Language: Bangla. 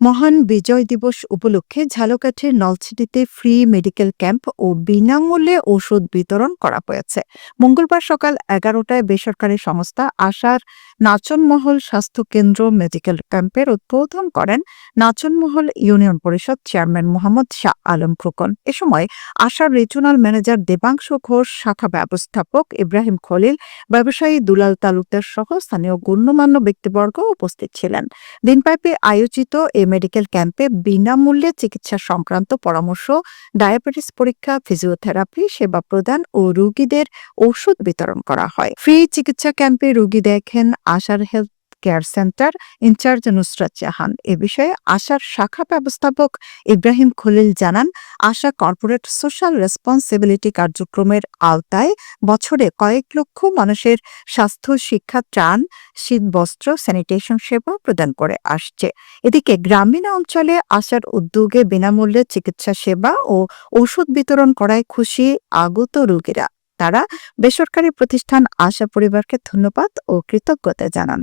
মহান বিজয় দিবস উপলক্ষে ঝালকাঠির নলছিটিতে ফ্রি মেডিকেল ক্যাম্প ও বিনামূল্যে ওষুধ বিতরণ করা হয়েছে। মঙ্গলবার সকাল 11টায় বেসরকারি সংস্থা আশার নাচনমহল স্বাস্থ্য কেন্দ্র মেডিকেল ক্যাম্পের উদ্বোধন করেন নাচনমহল ইউনিয়ন পরিষদ চেয়ারম্যান মোহাম্মদ শাহ আলম খোকন। এ সময় আশার রিজিওনাল ম্যানেজার দেবাংশু ঘোষ, শাখা ব্যবস্থাপক ইব্রাহিম খলিল, ব্যবসায়ী দুলাল তালুকদার সহ স্থানীয় গণ্যমান্য ব্যক্তিবর্গ উপস্থিত ছিলেন। দিনব্যাপী আয়োজিত এই মেডিকেল ক্যাম্পে বিনামূল্যে চিকিৎসা সংক্রান্ত পরামর্শ, ডায়াবেটিস পরীক্ষা, ফিজিওথেরাপি সেবা প্রদান ও রোগীদের ওষুধ বিতরণ করা হয়। ফ্রি চিকিৎসা ক্যাম্পে রোগী দেখেন আশার health care centre in-charge Nusrat Jahan. এ বিষয়ে আশার শাখা ব্যবস্থাপক ইব্রাহিম খলিল জানান, আশা কর্পোরেট সোশ্যাল রেসপন্সিবিলিটি কার্যক্রমের আওতায় বছরে কয়েক লক্ষ মানুষের স্বাস্থ্য, শিক্ষা, ত্রাণ, শীতবস্ত্র, স্যানিটেশন সেবা প্রদান করে আসছে। এদিকে গ্রামীণ অঞ্চলে আশার উদ্যোগে বিনামূল্যে চিকিৎসা সেবা ও ওষুধ বিতরণ করায় খুশি আগত রোগীরা। তারা বেসরকারি প্রতিষ্ঠান আশা পরিবারকে ধন্যবাদ ও কৃতজ্ঞতা জানান।